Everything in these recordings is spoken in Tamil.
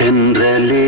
தென்றலே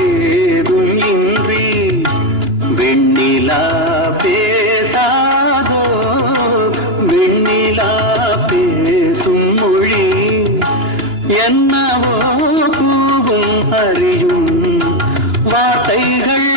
ஏதும் இன்றி வெண்ணிலா பேசாதோ? வெண்ணிலா பேசும் மொழி என்னவோ கூவும் அறியும் வார்த்தைகள்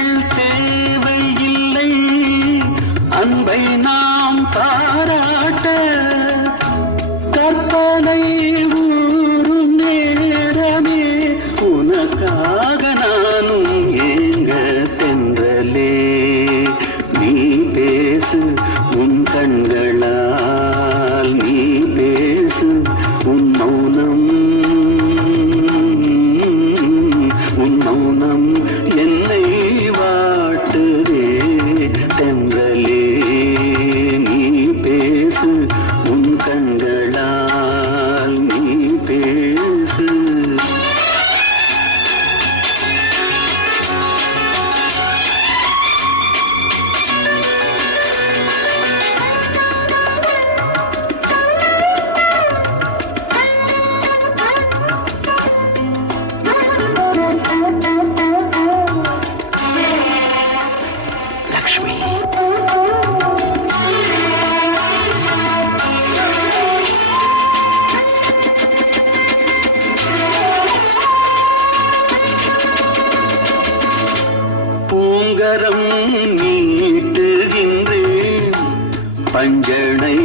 பஞ்சனை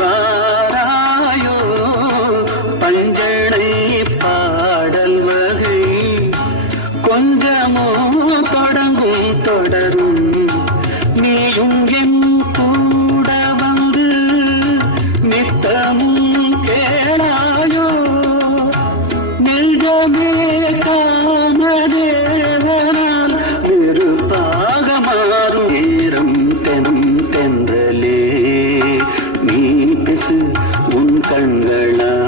வா பரிசு உன் கண்களா